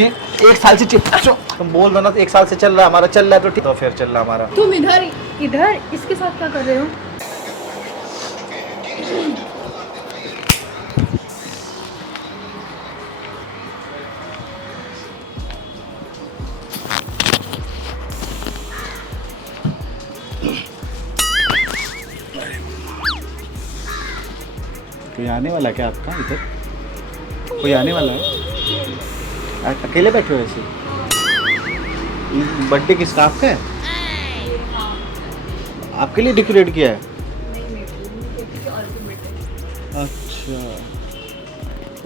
एक साल से तुम बोल दो ना, तो एक साल से चल रहा है हमारा, चल रहा है तो ठीक, तो फिर चल रहा हमारा। तुम इधर इधर इसके साथ क्या कर रहे हो? कोई आने वाला है क्या आपका इधर? कोई आने वाला है? अकेले बैठे हो ऐसे? बर्थडे किसका, आपका है? आपके लिए डेकोरेट किया है? अच्छा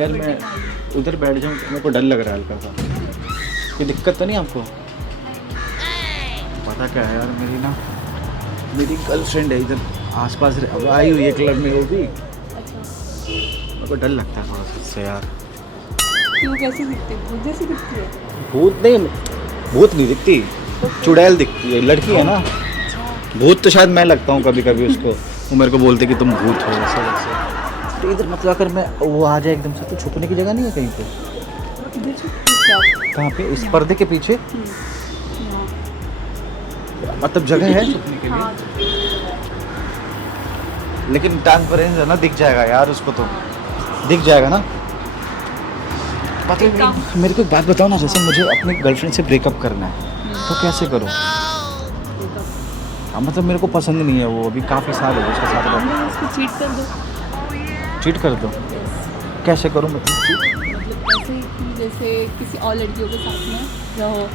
यार, मैं उधर बैठ जाऊँ मेरे को डर लग रहा है हल्का सा। कोई दिक्कत तो नहीं आपको? पता क्या है यार, मेरी गर्लफ्रेंड है इधर आसपास, अब आई हुई है क्लब में, वो भी मेरे को डर लगता है थोड़ा सा इससे यार। क्यों, कैसी दिखती है? भूत जैसी दिखती है? भूत नहीं दिखती, चुड़ैल दिखती है, लड़की है ना। भूत तो शायद मैं लगता हूँ कभी कभी उसको, वो मेरे को बोलते कि तुम भूत हो ऐसा वैसे। तो इधर मतलब अगर मैं वो आ जाए एकदम से तो छुपने की जगह नहीं है कहीं पे? कहाँ पे? इस पर्दे के पीछे मतलब जगह है छुपने के लिए? लेकिन ट्रांसपेरेंट है ना, दिख जाएगा यार उसको, तो दिख जाएगा ना। पता है, मेरे को एक बात बताओ ना, जैसे मुझे अपनी गर्लफ्रेंड से ब्रेकअप करना है तो कैसे करूँ? मतलब मेरे को पसंद नहीं है वो, अभी काफ़ी साल हो गए उसके साथ रहते। उसको चीट कर दो। चीट कर दो? कैसे करूँ मतलब चीट? मतलब ऐसे कि जैसे किसी और लड़कियों के साथ में रहो।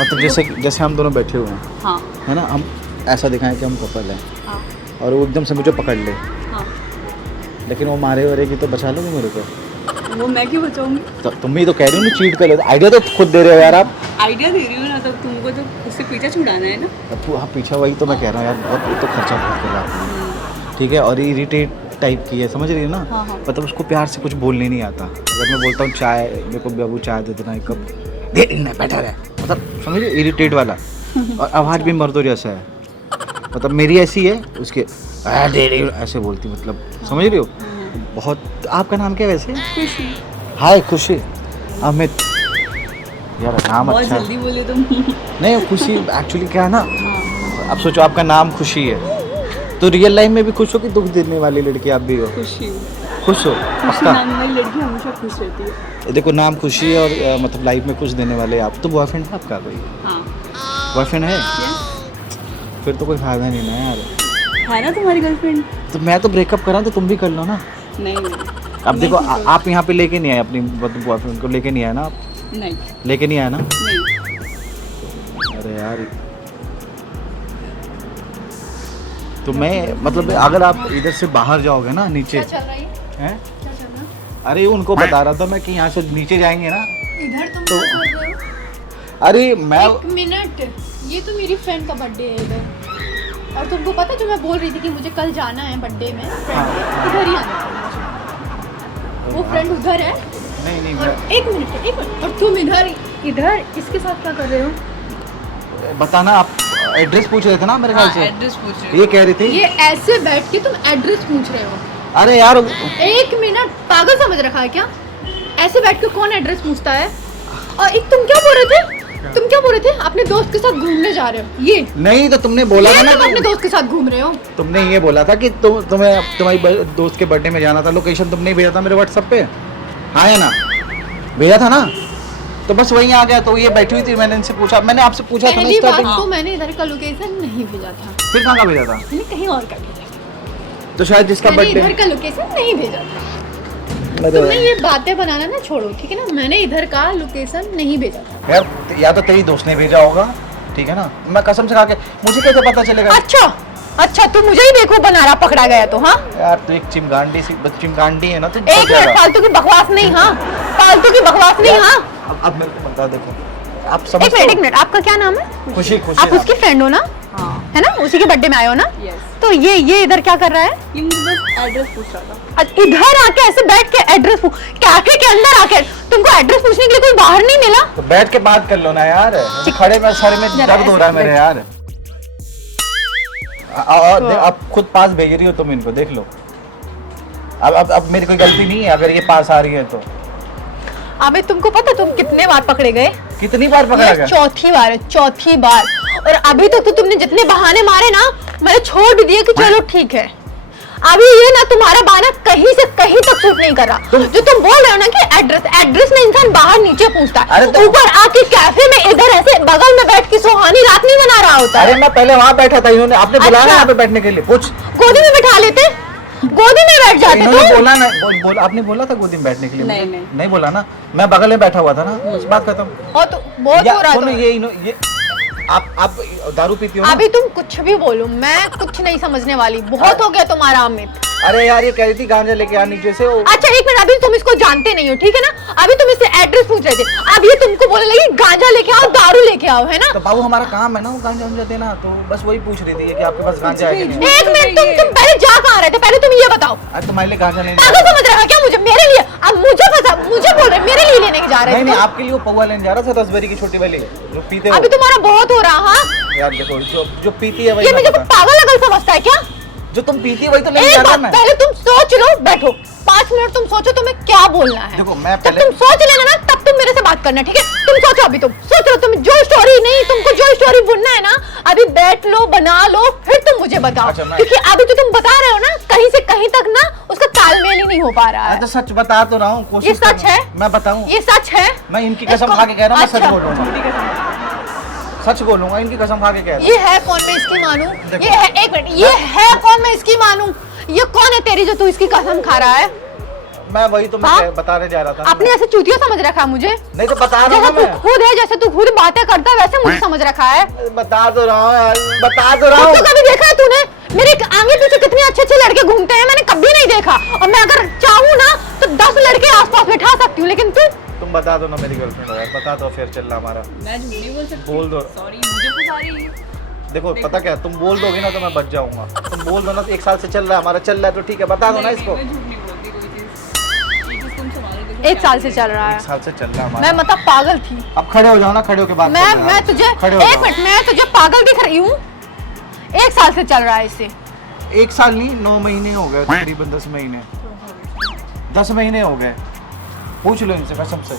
मतलब जैसे हम दोनों बैठे हुए हैं, हाँ है ना, हम ऐसा दिखाएं कि हम कपल हैं, हाँ और वो एकदम से मुझे पकड़ ले, हाँ। लेकिन वो मारे वरेगी तो बचा लोगे मेरे को? वो मैं क्यों बचाऊंगी? तो तुम ही तो कह रही हो ना चीट कर लो, आइडिया तो खुद दे रहे हो यार आप। आइडिया दे रही हूँ ना, तब तुमको तो उससे पीछा छुड़ाना है ना। हाँ पीछा, वही तो मैं कह रहा हूँ यार, बहुत तो खर्चा बहुत कर रहा है, ठीक है। और इरिटेट टाइप की है, समझ रही है ना? हाँ हाँ। मतलब उसको प्यार से कुछ बोलने नहीं आता। अगर मैं बोलता हूँ चाय, मेरे को बाबू चाय दे देना, एक कप दे देना, बैठा रहे, मतलब समझ रही, इरिटेट वाला। और आवाज़ भी मर्दों जैसा है, मतलब मेरी ऐसी है, उसके दे रही ऐसे बोलती, मतलब समझ रही हो? बहुत। आपका नाम क्या है वैसे? खुशी। हाय खुशी। अमित यार नाम बहुत अच्छा है। जल्दी बोले तुम। नहीं खुशी एक्चुअली क्या है ना, हाँ, अब सोचो आपका नाम खुशी है, तो रियल लाइफ में भी खुश हो कि दुख देने वाली लड़की आप भी हो? खुशी हूँ। खुश हो खुशी पक्का? नाम वाली लड़की हमेशा खुश रहती है। देखो नाम खुशी है और मतलब लाइफ में खुश देने वाले आप। तो बॉयफ्रेंड है आपका कोई? हाँ। बॉयफ्रेंड है? Yes? फिर तो कोई फायदा नहीं ना यार। है ना तुम्हारी गर्लफ्रेंड? तो मैं तो ब्रेकअप करा तो तुम भी कर लो ना। नहीं अब देखो आप यहाँ पे लेके नहीं आए अपनी बॉयफ्रेंड को, लेके नहीं आए ना आप? नहीं लेके नहीं आए ना? नहीं। अरे यार, तो मैं मतलब अगर आप इधर से बाहर जाओगे ना नीचे, क्या चल रहा है? हैं? क्या चल रहा है? अरे उनको बता रहा था मैं कि यहाँ से नीचे जाएंगे ना, इधर तुम तो क्या कर रहे हो? अरे मैं एक मिनट, ये तो मेरी फ्रेंड का बर्थडे है इधर, और तुमको पता जो मैं बोल रही थी कि मुझे कल जाना है बर्थडे में, इधर ही आना है मुझे। वो फ्रेंड उधर है। नहीं और एक मिनट, और तुम इधर इधर इसके साथ क्या कर रहे हो? बताना, आप एड्रेस पूछ रहे थे ना मेरे ख्याल से? एड्रेस पूछ रहे ये कह रही थी। ये ऐसे बैठ के तुम एड्रेस पूछ रहे हो? अरे यार एक मिनट, पागल समझ रखा है क्या? ऐसे बैठ के कौन एड्रेस पूछता है? और एक तुम क्या बोल रहे थे? तुम क्या बोल रहे थे? अपने दोस्त के साथ घूमने जा रहे हो? ये नहीं, तो तुमने बोला था ना, तुम अपने दोस्त के साथ घूम रहे हो? तुमने ये बोला था कि तुम्हारी दोस्त के बर्थडे में जाना था। लोकेशन तुमने ही भेजा था मेरे व्हाट्सएप पे, हाँ या ना? भेजा था ना, तो बस वहीं आ गया। तो ये बैठी हुई थी, मैंने इनसे पूछा, मैंने आपसे पूछा था ना पहली बात स्टार्टिंग। तो मैंने इधर का लोकेशन नहीं भेजा था, फिर कहाँ का भेजा था? मैंने कहीं और का भेजा था। तो शायद जिसका मैंने इधर बर्थडे, का लोकेशन नहीं भेजा था। तुमने ये बातें बनाना ना छोड़ो, ठीक है ना? मैंने इधर का लोकेशन नहीं भेजा था। यार या तो तेरी दोस्त ने भेजा होगा, ठीक है ना? मैं कसम से खा के, मुझे कैसे पता चलेगा? अच्छा तू मुझे ही बेवकूफ बना रहा, पकड़ा गया तो? हाँ यार तू एक चिमगांडी है ना तू। एक मिनट, फालतू की बकवास नहीं, हाँ फालतू की बकवास नहीं, हाँ। अब मेरे को बता, देखो आप एक समझते मिनट, हो? एक मिनट, आपका क्या नाम है? खुशी। आप उसकी फ्रेंड हो ना? हाँ। है ना? उसी के बर्थडे में आए हो ना? तो ये इधर क्या कर रहा है? ये मुझे बस एड्रेस पूछ रहा था। इधर आके ऐसे बैठ के एड्रेस कैफे के अंदर आके तुमको एड्रेस पूछने के लिए कोई बाहर नहीं मिला? तो बैठ के बात कर लो ना यार, खड़े में सर में दर्द हो रहा है मेरे यार। और अब खुद पास भेज रही हो तुम इनको, देख लो। अब मेरी कोई गलती नहीं है अगर ये पास आ रही है तो। अबे तुमको पता तुम कितने बार पकड़े गए? कितनी बार पकड़ा ये गया? चौथी बार है, चौथी बार। और अभी तक तो तुमने जितने बहाने मारे ना, मैंने छोड़ भी दिए कि चलो ठीक है। अभी ये ना तुम्हारा बहाना कहीं से कहीं तक सूट नहीं कर रहा। जो तुम बोल रहे हो ना कि एड्रेस में इंसान बाहर नीचे पूछता अरे है, तो- ऊपर आके कैफे में इधर ऐसे बगल में बैठ के सुहानी रात नहीं बना रहा होता अरे है। मैं पहले वहाँ बैठा था, इन्होंने आपने बुलाया अच्छा। यहाँ पे बैठने के लिए, पूछ। गोदी में बैठा लेते, गोदी में बैठ जाते इन्होंने तुम। बोला ना, आपने बोला था गोदी में बैठने के लिए नहीं, मुझे? नहीं। नहीं बोला ना, मैं बगल में बैठा हुआ था ना, बस बात खत्म। और तो बहुत हो रहा सुनो, है। ये आप दारू पीती हो ना? अभी तुम कुछ भी बोलो, मैं कुछ नहीं समझने वाली। बहुत हो गया तुम्हारा अमित। अरे यार, ये कह रही थी गांजा लेके आ नीचे से। अच्छा एक मिनट, अभी तुम इसको जानते नहीं हो, ठीक है ना? अभी तुम इससे एड्रेस पूछ रहे थे, अब ये तुमको बोलने लगी गांजा लेके आओ, दारू लेके आओ, है ना? तो बाबू हमारा काम है ना वो गांजा उंजा देना, तो बस वही पूछ रही थी कि आपके पास गांजा है कि नहीं। एक मिनट, तुम पहले जा कहाँ रहे थे? पहले तुम ये बताओ। अरे तुम्हारे लिए गांजा नहीं पागल समझ रहा है क्या मुझे? मेरे लिए? अब मुझे बोल रहे मेरे लिए लेने जा रहे नहीं थे नहीं, तुम? आपके लिए वो पौवा लेने जा रहा था, 10 बरी की छोटी वाली जो पीते हो। अभी तुम्हारा बहुत हो रहा। हाँ, यार देखो, जो पीती है वही ये मैं मुझे बता- पागल लगल समझता है क्या? जो तुम पीती है वही तो लेने एक जा रहा बात मैं। पहले तुम सोच लो, बैठो 5 मिनट तुम सोचो तुम्हें क्या बोलना है। देखो, मैं जब पहले- तुम सोच लेना ना तब तुम मेरे से बात करना, ठीक है? तुम सोचो, अभी तुम सोच लो, तुम जो स्टोरी नहीं, तुमको जो स्टोरी बुनना है ना, अभी बैठ लो, बना लो, फिर तुम मुझे बताओ। अच्छा, मैं- क्योंकि अभी तो तुम बता रहे हो ना, कहीं से कहीं तक ना उसका तालमेल ही नहीं हो पा रहा मैं है। तो सच बता तो रहा हूँ, कोशिश ये सच कर- है? मैं बताऊँ? ये सच है? मैं इनकी कसम इसको- खा के कह रहा हूँ, मैं सच अच्छा। बोलूंगा, सच बोलूंगा, इनकी कसम खा के कह रहा हूँ। ये है कौन मैं इसकी मानूं? देखो। ये है, एक मिनट, ये है कौन मैं इसकी मानूं? ये कौन है तेरी जो तू इसकी कसम खा रहा है? मैं वही तो मैं हाँ? बताने जा रहा था ना। आपने ऐसे चूतिया समझ रखा है मुझे? नहीं तो बता रहा जैसे हूँ तू मैं, खुद है, जैसे तू खुद बातें करता है, वैसे मुझे समझ रखा है। बता तो रहा हूँ यार, बता तो रहा खुद हूँ। को कभी देखा है तूने? मेरे आगे पीछे कितने अच्छे अच्छे लड़के घूमते हैं, मैंने कभी नहीं देखा। और मैं अगर चाहूँ ना तो 10 लड़के आसपास बैठा सकती हूँ, लेकिन तुम बता दो ना मेरी गर्लफ्रेंड हो यार, बता दो, फिर चल रहा हमारा। मैं झूठ नहीं बोल सकती। बोल दो। सॉरी, मुझे फंसा रही है। देखो पता क्या, तुम बोल दोगे ना तो मैं बच जाऊंगा। तुम बोल दो ना, तो 1 साल से चल रहा है हमारा, चल रहा है तो ठीक है, बता दो ना नहीं, इसको। मैं झूठ नहीं बोलती कोई चीज़। ये चीज़ तुम संभालो, देखो 1 क्या साल से होता है। चल रहा 1 है। साल से चल रहा है मैं हमारा। मतलब पागल थी। अब खड़े हो जाओ ना, खड़े होके बात मैं करते हैं। मैं तुझे खड़े हो एक जाओ। मिनट, मैं तुझे पागल दिख रही हूँ? 1 साल से चल रहा है इससे। 1 साल नहीं, 9 महीने हो गए तकरीबन, 10 महीने, 10 महीने हो गए। पूछ लो इनसे कसम से।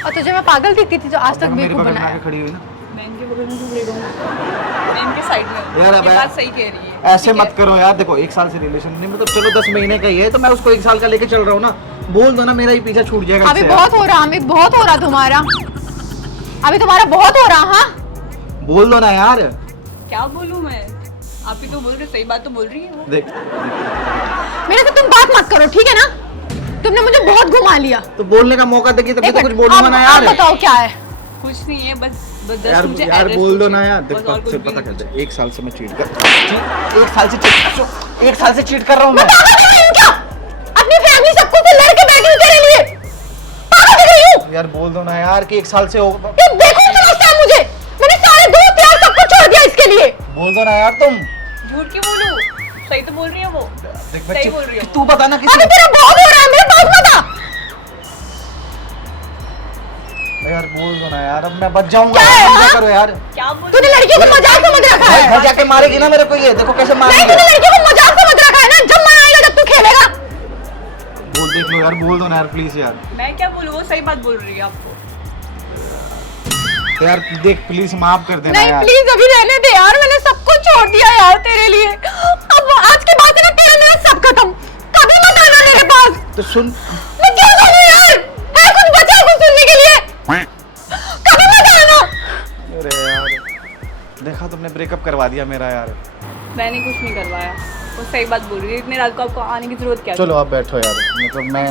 और तुझे मैं पागल दिखती थी जो आज तक मेरी बेवकूफ बगल में बनाया। आके खड़ी हुई ना, मैं इनके बगल में क्यों खड़ी रहूँ? मैं इनके साइड में हूँ। यार अब ये बात सही कह रही है। ऐसे मत करो यार। देखो 1 साल से रिलेशन नहीं, मतलब चलो 10 महीने का ही है, तो मैं उसको 1 साल का लेके चल रहा हूँ ना। बोल दो ना, मेरा ही पीछा छूट जाएगा अभी इससे बहुत हो रहा अमित, बहुत हो रहा तुम्हारा। अभी तुम्हारा बहुत हो रहा। हाँ, यार। बोल दो ना यार। क्या बोलूँ मैं? आप ही तो बोल रहे, सही बात तो बोल रही है वो। देख, मेरे से तुम बात मत करो, ठीक है ना? तुमने मुझे बहुत घुमा लिया। तो बोलने का मौका देगी तभी एक तो कुछ मिनट, बोलूंगा ना यार। अब बताओ क्या है? कुछ नहीं है, बस 10 यार मुझे यार address बोल दो ना पूछे, यार। बस देख और कुछ से भी पता नहीं क्या, 1 साल से मैं चीट कर 1 साल से चीट कर रहा हूँ मैं। पागल दिख रही हूँ क्या? अपनी फैमिली सबको से लड़के बैठी हूँ तेरे लिए। पागल दिख रही हूँ? यार बोल दो ना यार कि 1 साल से हो। ये देखो समझता है मुझे। मैंने सारे दोस्त यार सब कुछ छोड़ दिया इसके लिए। बोल दो ना यार तुम। झूठ क्यों बोलूं? सही तो बोल रही है वो। देख सही बोल रही बच्चे, हो। तू बता ना अभी किसी। तेरा बहुत हो रहा है, मेरे पास मत आ। यार बोल दो ना यार, अब मैं बच जाऊंगा क्या है, यार, हाँ? क्या करो यार। क्या बोल तूने लड़कियों को मजाक समझ रखा भाई है। घर जाके मारेगी ना मेरे को, ये देखो कैसे मार नहीं, रही तूने है। लड़कियों को मजाक समझ रखा है ना? जब मन आएगा जब तू खेलेगा। बोल देख लो यार, बोल दो ना यार प्लीज यार। मैं क्या बोलूं? वो सही बात बोल रही है आपको। तो यार देख प्लीज माफ कर देना नहीं यार। प्लीज अभी रहने दे यार, मैंने सब कुछ छोड़ दिया यार तेरे लिए। अब आज के बाद से ना तेरा मेरा सब खत्म। कभी मत आना मेरे पास। तो सुन, मैं क्या करूं यार? है कुछ बचा कुछ सुनने के लिए? कभी मत आना। अरे यार देखा तुमने, ब्रेकअप करवा दिया मेरा यार। मैंने कुछ नहीं करवाया, वो सही बात बोल रही है। इतनी रात को आपको आने की जरूरत क्या थी? चलो आप बैठो यार, मतलब मैं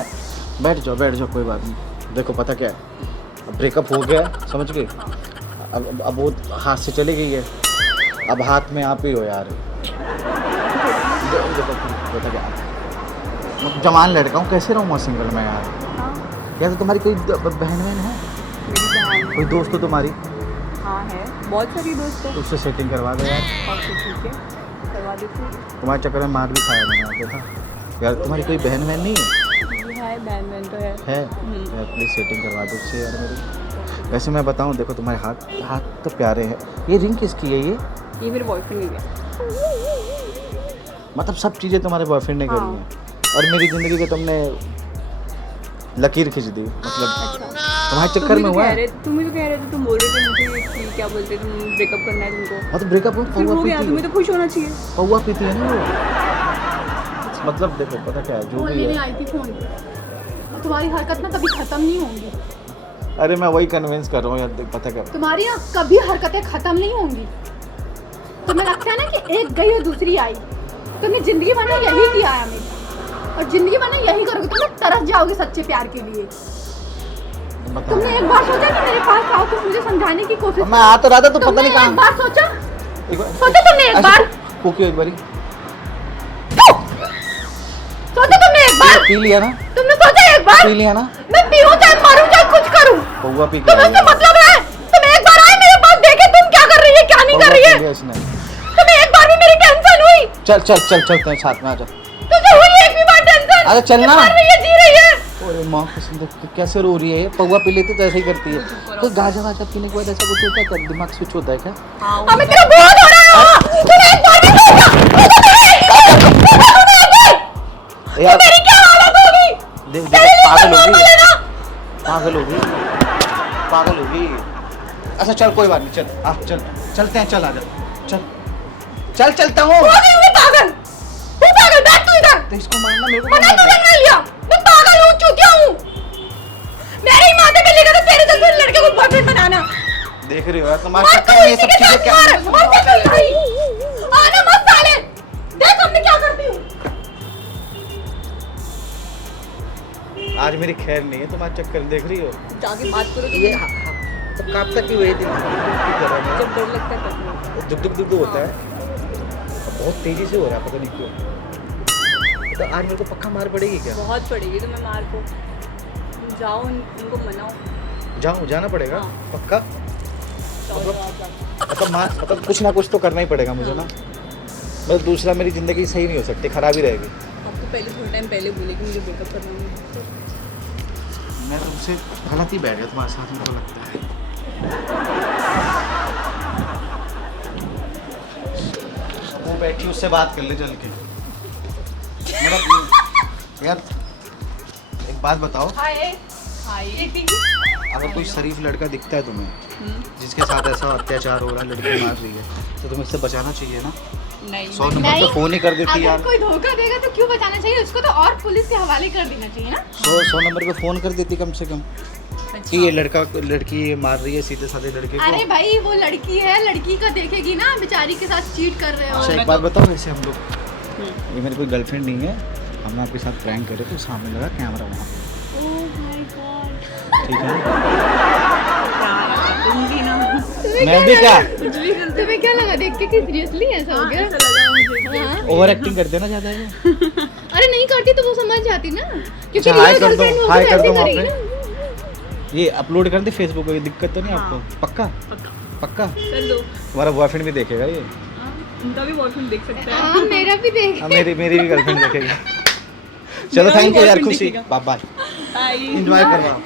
बैठ जाओ कोई बात नहीं। देखो पता क्या है, अब ब्रेकअप हो गया, समझ गई। अब वो हाथ से चली गई है, अब हाथ में आप ही हो यार। देखो पता क्या, मैं जवान लड़का हूँ, कैसे रहूँगा सिंगल में यार। हाँ, या तो तुम्हारी कोई बहन वहन है, मेरी बहन। कोई दोस्त हो तुम्हारी, हाँ है, बहुत सारी दोस्त है। तो उससे सेटिंग करवा दो यार। और तो ठीक है, करवा देती हूँ। तुम्हारे चक्कर में मार भी खाया मैंने, देखा यार। तुम्हारी कोई बहन वहन नहीं है? ये है, बहन बहन तो है। यार प्लीज़ सेटिंग करवा दो उससे यार मेरी। वैसे मैं बताऊं, देखो तुम्हारे हाथ तो प्यारे हैं। ये रिंग किसकी है ये मेरे बॉयफ्रेंड ही है। मतलब सब चीज़ें तुम्हारे बॉयफ्रेंड ने करी हाँ। हैं, और मेरी ज़िंदगी के तुमने लकीर खींच दी। मतलब अच्छा, तुम्हारे चक्कर में हुआ है। तुम ही तो कह रहे थे, तुम बोल रहे थे मुझे कि क्या बोलते तुम ब्रेकअप करना है तुमको। हाँ तो ब्रेकअप हो, फिर पौवा हो गया, पीती तुम्हें है, तो खुश होना चाहिए। पौवा पीती है ना वो। मतलब देखो पता क्या है, जो फोन भी लेने है। आई थी फोन पे। तुम्हारी हरकत ना कभी खत्म नहीं होंगी। अरे मैं वही कन्विंस कर रहा हूँ यार, देख पता क्या, तुम्हारी ना कभी हरकतें खत्म नहीं होंगी। तुम्हें लगता है ना कि एक गई और दूसरी आई। तुमने जिंदगी भर में यही किया है हमें, और जिंदगी भर में यही करोगे। तुम तरस जाओगे सच्चे प्यार के लिए। बता। तुमने एक बार सोचा कि मेरे पास आओ, कुछ मुझे समझाने की कोशिश। मैं आ तो रहा था तो पता तुमने नहीं एक कहाँ। बार सोचा, एक बार सोचा तुमने एक बार, कुकी एक बारी सोचा तुमने एक बार, पी लिया ना, तुमने सोचा एक बार। पी लिया ना, मैं पीऊं चाहे मरूं चाहे कुछ करूं, पौवा पी के तुम्हें उससे मतलब है। तुम एक बार आए मेरे पास, देखे तुम क्या कर रही है क्या नहीं कर रही है। इसने। तुम्हें एक बार भी मेरी टेंशन हुई? चल चल चल चलते हैं साथ में, आ जा। तुझे हुई एक भी बार टेंशन? अरे चल ना। मर रही है जी रही है। ओए माँ कसम से, कैसे रो रही है ये? पौवा पी लेती तो ऐसे ही करती है। तो गांजा वाजा पीने के बाद ऐसा कुछ होता है क्या? दिमाग स्विच होता है क्या? हमें तेरा बहुत हो रहा है। तूने एक बार भी सोचा यार मेरी क्या हालत होगी? देख तेरे देख लिए पागल सब normal है होगी, ना? पागल होगी, पागल होगी। अच्छा चल कोई बात नहीं, चल आ चल, चलते हैं, चल आ जा, चल चल चलता हूँ। हो गई मैं पागल। तू पागल, बैठ तू इधर। तो इसको मारना मेरे को मना मारना तूने है। नहीं लिया। मैं पागल हूँ, चूतिया हूँ। मेरे ही माथे पे लिखा था तेरे जैसे लड़के को बॉयफ्रेंड बनाना। देख रही हो यार, तुम्हारे मत चक्कर तू में ये इसी सब के चीजें साथ क्या? मार, मत तू भाई। आना मत साले। देख हमने क्या करती हूँ। आज मेरी खैर नहीं है, तुम्हारे चक्कर में देख रही हो। जाके बात करो ये तो कब तक ही हुए दिन जब डर लगता है तब। दुख दुख दुख होता है, बहुत तेजी से हो रहा है, पता नहीं क्यों। तो आज मेरे को पक्का मार पड़ेगी क्या? बहुत पड़ेगी तुम्हें मार को। तुम जाओ उनको मनाओ। जाऊँ, जाना पड़ेगा हाँ। पक्का। जाओ आप जाओ। मतलब मार, मतलब कुछ ना कुछ तो करना ही पड़ेगा मुझे ना। बस दूसरा मेरी ज़िंदगी सही नहीं हो सकती, खराब ही रहेगी। आपको पहले थोड़ा टाइम पहले बोले कि मुझे ब्रेकअप करना है। मैं तुमसे गलत ही बैठ गया तुम्हारे साथ, मेरे को लगता है। वो बैठी उससे बात कर ले चल के। मेरा यार एक बात बताओ, अगर कोई शरीफ लड़का दिखता है तुम्हें जिसके साथ ऐसा अत्याचार हो रहा है, लड़की मार रही है, तो तुम्हें इससे बचाना चाहिए ना। नहीं 100 नंबर पे फोन ही कर देती अगर यार। कोई धोखा देगा तो क्यों बचाना चाहिए उसको? तो और पुलिस के हवाले कर देना चाहिए ना। 100 नंबर पे फोन कर देती कम से कम कि ये लड़की ये मार रही है सीधे साधे लड़के को। अरे भाई वो लड़की है, लड़की का देखेगी ना, बेचारी के साथ चीट कर रहे हो। अच्छा एक बात बताओ, वैसे हम लोग, ये मेरी कोई गर्लफ्रेंड नहीं है, हमने आपके साथ प्रैंक करे तो सामने लगा कैमरा वहाँ पे, ओह माय गॉड। ठीक है? तुम भी ना मैं भी क्या कुछ भी गलती तुम्हें क्या लगा देख के कि सीरियसली ऐसा हो गया? ऐसा लगा मुझे। हाँ। ओवर एक्टिंग करते ना ज़्यादा है। अरे नहीं करती तो वो समझ जाती ना, क्योंकि अच्छा, हाय real कर दो, girlfriend होगी हाय तो कर ऐसे दो वहाँ करेगी पे। ना। ये अपलोड कर दे फेसबुक पे, दिक्कत तो नहीं आपको? पक्का पक्का? कर दो। तुम्हारा बॉयफ्रेंड भी देखेगा ये? उनका भी बॉयफ्रेंड देख सकता है। हाँ मेरा भी देख। हाँ, मेरी भी गर्लफ्रेंड देखेगी। चलो मेरा भी थैंक यू यार, boyfriend खुशी, देखेगा। Bye bye, bye. एंजॉय कर रहा हूँ।